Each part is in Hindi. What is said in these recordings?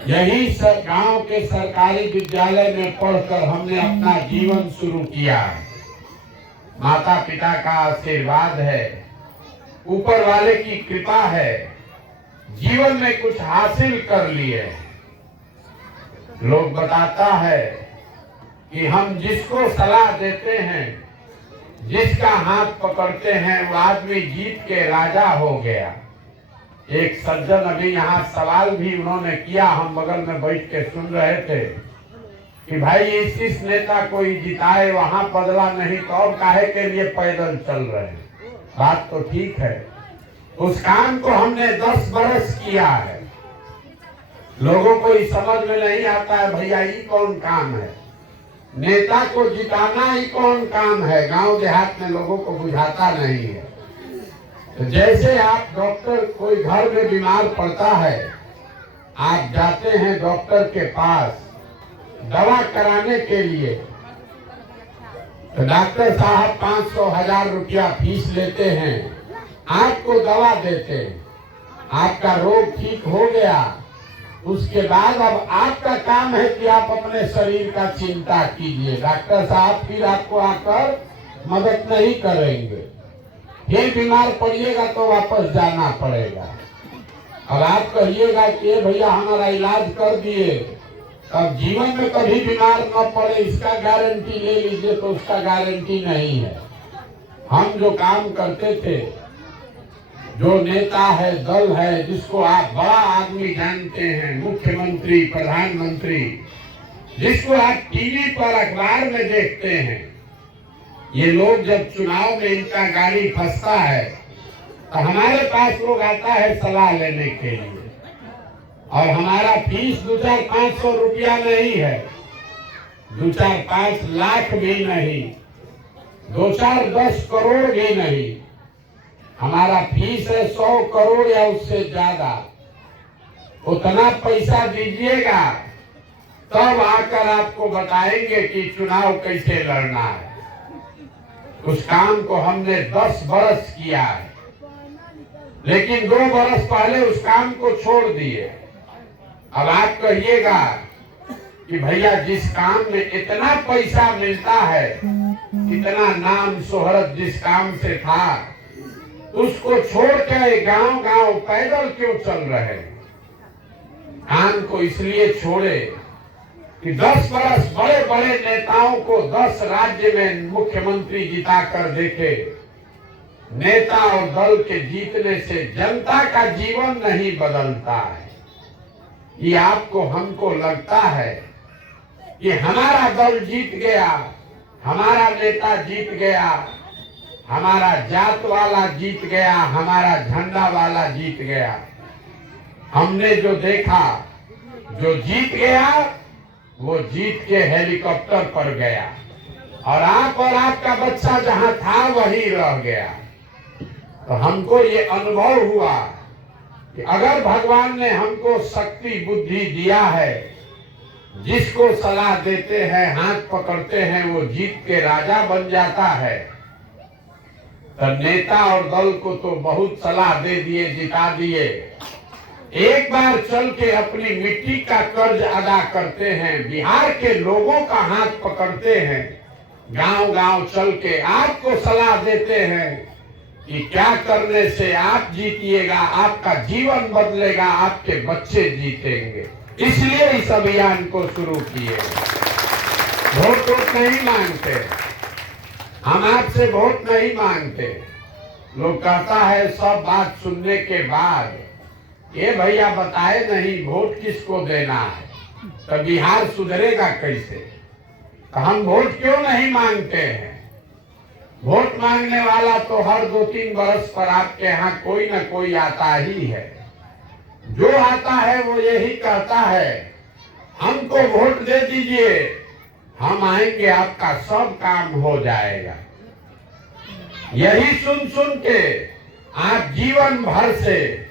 यही गांव के सरकारी विद्यालय में पढ़कर हमने अपना जीवन शुरू किया। माता पिता का आशीर्वाद है, ऊपर वाले की कृपा है, जीवन में कुछ हासिल कर लिए। लोग बताता है कि हम जिसको सलाह देते हैं, जिसका हाथ पकड़ते हैं, वो आदमी जीत के राजा हो गया। एक सज्जन अभी यहाँ सवाल भी उन्होंने किया, हम बगल में बैठ के सुन रहे थे कि भाई इस नेता को ही जिताए, वहां बदला नहीं तो और काहे के लिए पैदल चल रहे हैं। बात तो ठीक है, उस काम को हमने 10 बरस किया है। लोगों को इस समझ में नहीं आता है भैया ये कौन काम है, नेता को जिताना ही कौन काम है। गांव देहात में लोगों को बुझाता नहीं है। तो जैसे आप डॉक्टर, कोई घर में बीमार पड़ता है, आप जाते हैं डॉक्टर के पास दवा कराने के लिए, तो डॉक्टर साहब 500-1000 रुपया फीस लेते हैं, आपको दवा देते हैं, आपका रोग ठीक हो गया। उसके बाद अब आपका काम है कि आप अपने शरीर का चिंता कीजिए। डॉक्टर साहब फिर आपको आकर मदद नहीं करेंगे, फिर बीमार पड़िएगा तो वापस जाना पड़ेगा। अब आप कहिएगा कि भैया हमारा इलाज कर दिए, अब जीवन में कभी बीमार न पड़े इसका गारंटी ले लीजिए, तो उसका गारंटी नहीं है। हम जो काम करते थे, जो नेता है, दल है, जिसको आप बड़ा आदमी जानते हैं, मुख्यमंत्री, प्रधानमंत्री, जिसको आप टीवी पर, अखबार में देखते हैं, ये लोग जब चुनाव में इनका गाड़ी फंसता है तो हमारे पास लोग आता है सलाह लेने के लिए, और हमारा फीस 2-4-500 रुपया नहीं है, 2-4-5 लाख भी नहीं, 2-4-10 करोड़ भी नहीं। हमारा फीस है 100 करोड़ या उससे ज्यादा। उतना पैसा दीजिएगा तब आकर आपको बताएंगे कि चुनाव कैसे लड़ना है। उस काम को हमने 10 बरस किया है, लेकिन 2 बरस पहले उस काम को छोड़ दिए। अब आप कहिएगा कि भैया जिस काम में इतना पैसा मिलता है, इतना नाम शोहरत जिस काम से था, उसको छोड़ के गांव गांव पैदल क्यों चल रहे? काम को इसलिए छोड़े कि 10 बरस बड़े बड़े नेताओं को 10 राज्य में मुख्यमंत्री जिता कर देखे। नेता और दल के जीतने से जनता का जीवन नहीं बदलता है। ये आपको, हमको लगता है कि हमारा दल जीत गया, हमारा नेता जीत गया, हमारा जात वाला जीत गया, हमारा झंडा वाला जीत गया। हमने जो देखा, जो जीत गया वो जीत के हेलीकॉप्टर पर गया, और आप और आपका बच्चा जहां था वही रह गया। तो हमको ये अनुभव हुआ कि अगर भगवान ने हमको शक्ति बुद्धि दिया है, जिसको सलाह देते हैं, हाथ पकड़ते हैं, वो जीत के राजा बन जाता है। तो नेता और दल को तो बहुत सलाह दे दिए, जिता दिए। एक बार चल के अपनी मिट्टी का कर्ज अदा करते हैं, बिहार के लोगों का हाथ पकड़ते हैं, गांव गांव चल के आपको सलाह देते हैं कि क्या करने से आप जीतिएगा, आपका जीवन बदलेगा, आपके बच्चे जीतेंगे। इसलिए इस अभियान को शुरू किए। वोट नहीं मांगते हम, आपसे वोट नहीं मांगते। लोग कहता है सब बात सुनने के बाद, ये भैया बताए नहीं वोट किसको देना है, तो बिहार सुधरेगा कैसे? तो हम वोट क्यों नहीं मांगते हैं? वोट मांगने वाला तो हर 2-3 बरस पर आपके यहाँ कोई न कोई आता ही है। जो आता है वो यही कहता है हमको वोट दे दीजिए, हम आएंगे, आपका सब काम हो जाएगा। यही सुन सुन के आप जीवन भर से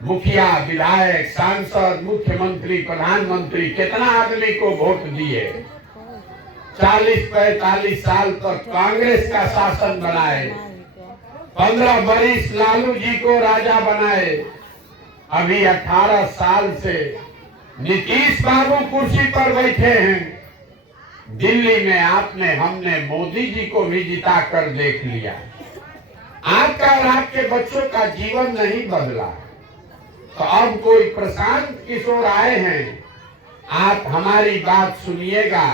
मुखिया, विधायक, सांसद, मुख्यमंत्री, प्रधानमंत्री, कितना आदमी को वोट दिए। 40-45 साल तक कांग्रेस का शासन बनाए, 15 बरिस लालू जी को राजा बनाए। अभी 18 साल से नीतीश बाबू कुर्सी पर बैठे हैं, दिल्ली में आपने हमने मोदी जी को भी जिता कर देख लिया। आपका और आपके बच्चों का जीवन नहीं बदला, तो अब कोई प्रशांत किशोर आए हैं, आप हमारी बात सुनिएगा,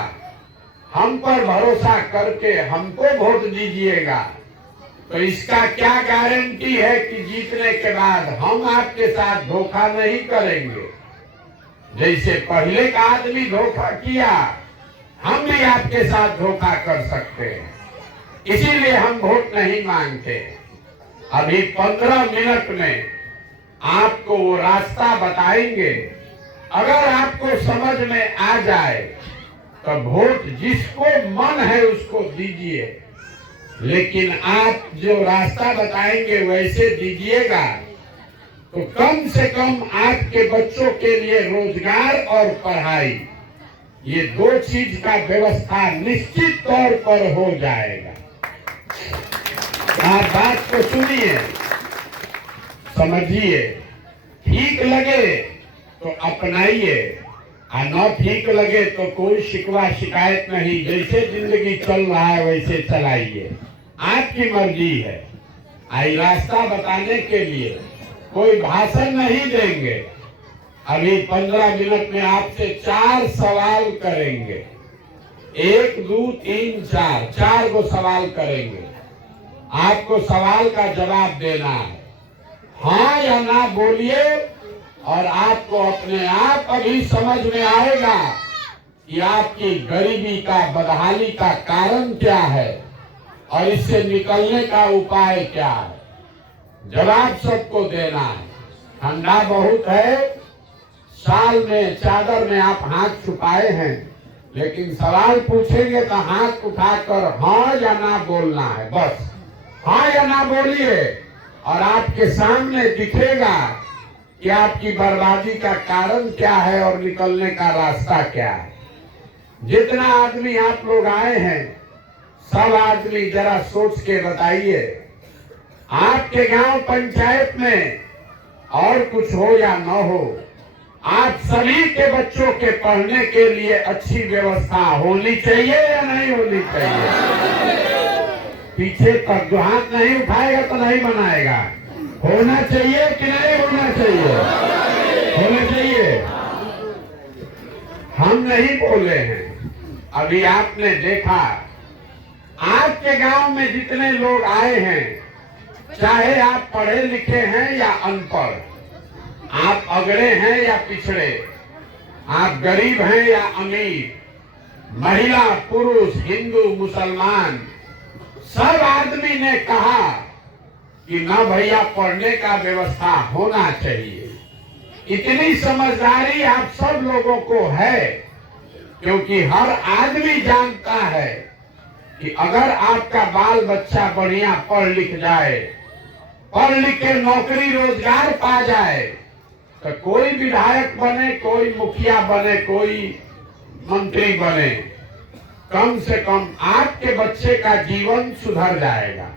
हम पर भरोसा करके हमको वोट दीजिएगा। तो इसका क्या गारंटी है कि जीतने के बाद हम आपके साथ धोखा नहीं करेंगे। जैसे पहले का आदमी धोखा किया, हम भी आपके साथ धोखा कर सकते हैं, इसीलिए हम वोट नहीं मांगते। अभी 15 मिनट में आपको वो रास्ता बताएंगे, अगर आपको समझ में आ जाए तो वोट जिसको मन है उसको दीजिए, लेकिन आप जो रास्ता बताएंगे वैसे दीजिएगा तो कम से कम आपके बच्चों के लिए रोजगार और पढ़ाई, ये दो चीज का व्यवस्था निश्चित तौर पर हो जाएगा। आप बात को सुनिए, समझिए, ठीक लगे तो अपनाइए, और न ठीक लगे तो कोई शिकवा शिकायत नहीं, जैसे जिंदगी चल रहा है वैसे चलाइए, आपकी मर्जी है। आई रास्ता बताने के लिए कोई भाषण नहीं देंगे। अभी 15 मिनट में आपसे 4 सवाल करेंगे, 1 2 3 4, 4 को सवाल करेंगे। आपको सवाल का जवाब देना है, हाँ या ना बोलिए, और आपको अपने आप अभी समझ में आएगा कि आपकी गरीबी का, बदहाली का कारण क्या है और इससे निकलने का उपाय क्या है। जवाब सबको देना है। ठंडा बहुत है, साल में चादर में आप हाथ छुपाए हैं, लेकिन सवाल पूछेंगे तो हाथ उठाकर हाँ या ना बोलना है, बस हाँ या ना बोलिए, और आपके सामने दिखेगा कि आपकी बर्बादी का कारण क्या है और निकलने का रास्ता क्या है। जितना आदमी आप लोग आए हैं, सब आदमी जरा सोच के बताइए, आपके गांव पंचायत में और कुछ हो या न हो, आप सभी के बच्चों के पढ़ने के लिए अच्छी व्यवस्था होनी चाहिए या नहीं होनी चाहिए। पीछे तक जो हाथ नहीं उठाएगा तो नहीं बनाएगा। होना चाहिए कि नहीं होना चाहिए? होना चाहिए। हम नहीं बोले हैं, अभी आपने देखा आपके गांव में जितने लोग आए हैं, चाहे आप पढ़े लिखे हैं या अनपढ़, आप अगड़े हैं या पिछड़े, आप गरीब हैं या अमीर, महिला पुरुष, हिंदू मुसलमान, सब आदमी ने कहा कि ना भैया पढ़ने का व्यवस्था होना चाहिए। इतनी समझदारी आप सब लोगों को है, क्योंकि हर आदमी जानता है कि अगर आपका बाल बच्चा बढ़िया पढ़ लिख जाए, पढ़ लिख के नौकरी रोजगार पा जाए, तो कोई विधायक बने, कोई मुखिया बने, कोई मंत्री बने, कम से कम आपके बच्चे का जीवन सुधर जाएगा।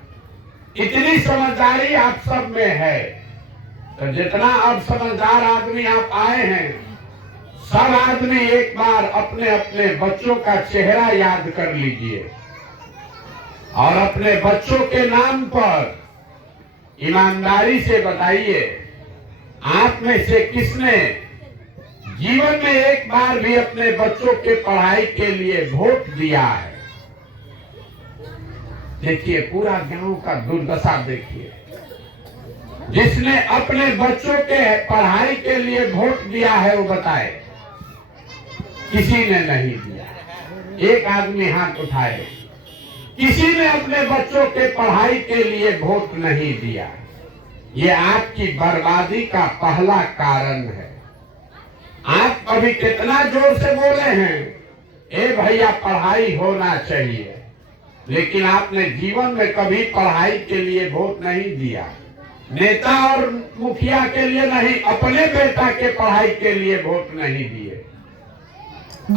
इतनी समझदारी आप सब में है। तो जितना अब समझदार आदमी आप आए हैं, सब आदमी एक बार अपने अपने बच्चों का चेहरा याद कर लीजिए और अपने बच्चों के नाम पर ईमानदारी से बताइए, आप में से किसने जीवन में एक बार भी अपने बच्चों के पढ़ाई के लिए वोट दिया है। देखिए, पूरा गांव का दुर्दशा देखिए। जिसने अपने बच्चों के पढ़ाई के लिए वोट दिया है वो बताए। किसी ने नहीं दिया। एक आदमी हाथ उठाए। किसी ने अपने बच्चों के पढ़ाई के लिए वोट नहीं दिया। ये आपकी बर्बादी का पहला कारण है। आप अभी कितना जोर से बोले हैं, ए भैया पढ़ाई होना चाहिए, लेकिन आपने जीवन में कभी पढ़ाई के लिए वोट नहीं दिया। नेता और मुखिया के लिए नहीं, अपने बेटा के पढ़ाई के लिए वोट नहीं दिए।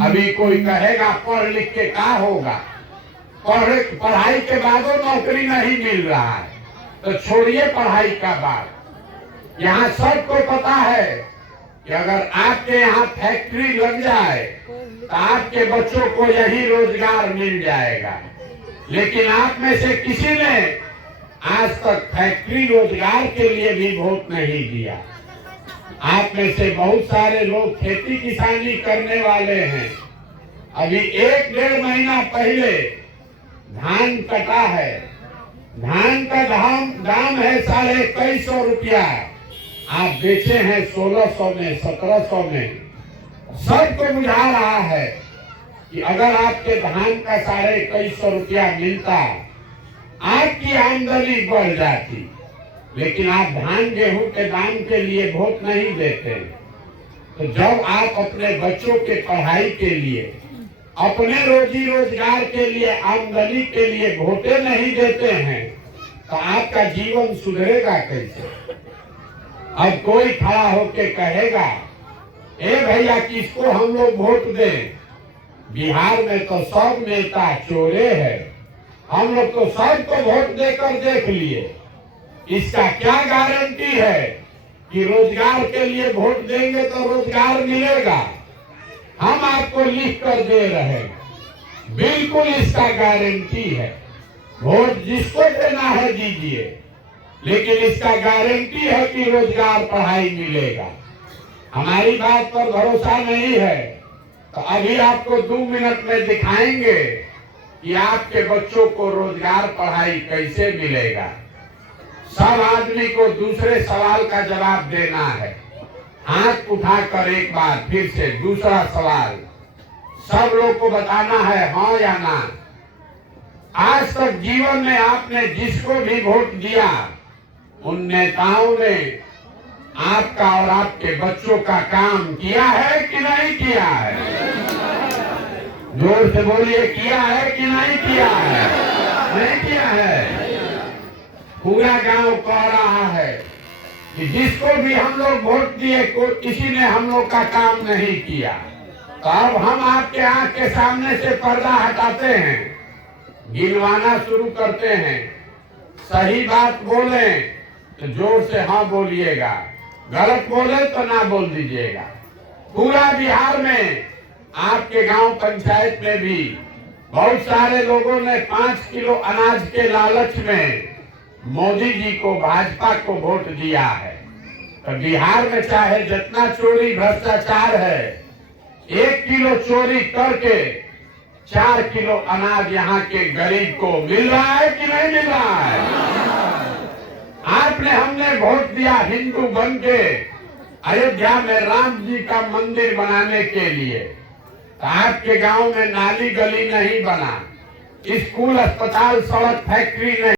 अभी कोई कहेगा पढ़ लिख के क्या होगा, पढ़ाई के बाद नौकरी नहीं मिल रहा है, तो छोड़िए पढ़ाई का बात। यहाँ सबको पता है कि अगर आपके यहाँ फैक्ट्री लग जाए तो आपके बच्चों को यही रोजगार मिल जाएगा। लेकिन आप में से किसी ने आज तक फैक्ट्री रोजगार के लिए भी वोट नहीं दिया। आप में से बहुत सारे लोग खेती किसानी करने वाले हैं। अभी 1-1.5 महीना पहले धान कटा है। धान का दाम है 2150 रुपया। आप बेचे हैं 1600 में, 1700 में। सबको बुझा रहा है कि अगर आपके धान का 2150 रुपया मिलता, आपकी आमदनी बढ़ जाती। लेकिन आप धान गेहूं के दाम के लिए वोट नहीं देते। तो जब आप अपने बच्चों के पढ़ाई के लिए, अपने रोजी रोजगार के लिए, आमदनी के लिए वोटे नहीं देते हैं, तो आपका जीवन सुधरेगा कैसे? अब कोई खड़ा होके कहेगा, ए भैया किसको हम लोग वोट दें? बिहार में तो सब नेता चोरे हैं, हम लोग तो सबको वोट देकर देख लिए। इसका क्या गारंटी है कि रोजगार के लिए वोट देंगे तो रोजगार मिलेगा? हम आपको लिख कर दे रहे हैं, बिल्कुल इसका गारंटी है। वोट जिसको देना है दीजिए, लेकिन इसका गारंटी है कि रोजगार पढ़ाई मिलेगा। हमारी बात पर भरोसा नहीं है तो अभी आपको 2 मिनट में दिखाएंगे कि आपके बच्चों को रोजगार पढ़ाई कैसे मिलेगा। सब आदमी को दूसरे सवाल का जवाब देना है। हाथ उठाकर एक बार फिर से दूसरा सवाल सब लोग को बताना है, हाँ या ना। आज तक जीवन में आपने जिसको भी वोट दिया, उन नेताओं ने आपका और आपके बच्चों का काम किया है कि नहीं किया है? जोर से बोलिए, किया है कि नहीं किया है? नहीं किया है। पूरा गांव कह रहा है कि जिसको भी हम लोग वोट दिए, किसी ने हम लोग का काम नहीं किया। तो अब हम आपके आंख के सामने से पर्दा हटाते हैं, गिनवाना शुरू करते हैं। सही बात बोले तो जोर से हाँ बोलिएगा, गलत बोले तो ना बोल दीजिएगा। पूरा बिहार में आपके गांव पंचायत में भी बहुत सारे लोगों ने 5 किलो अनाज के लालच में मोदी जी को, भाजपा को वोट दिया है। तो बिहार में चाहे जितना चोरी भ्रष्टाचार है, 1 किलो चोरी करके 4 किलो अनाज यहाँ के गरीब को मिल रहा है कि नहीं मिल रहा है? आपने, हमने वोट दिया हिंदू बन के अयोध्या में राम जी का मंदिर बनाने के लिए। तो आपके गांव में नाली गली नहीं बना, स्कूल, अस्पताल, सड़क, फैक्ट्री नहीं।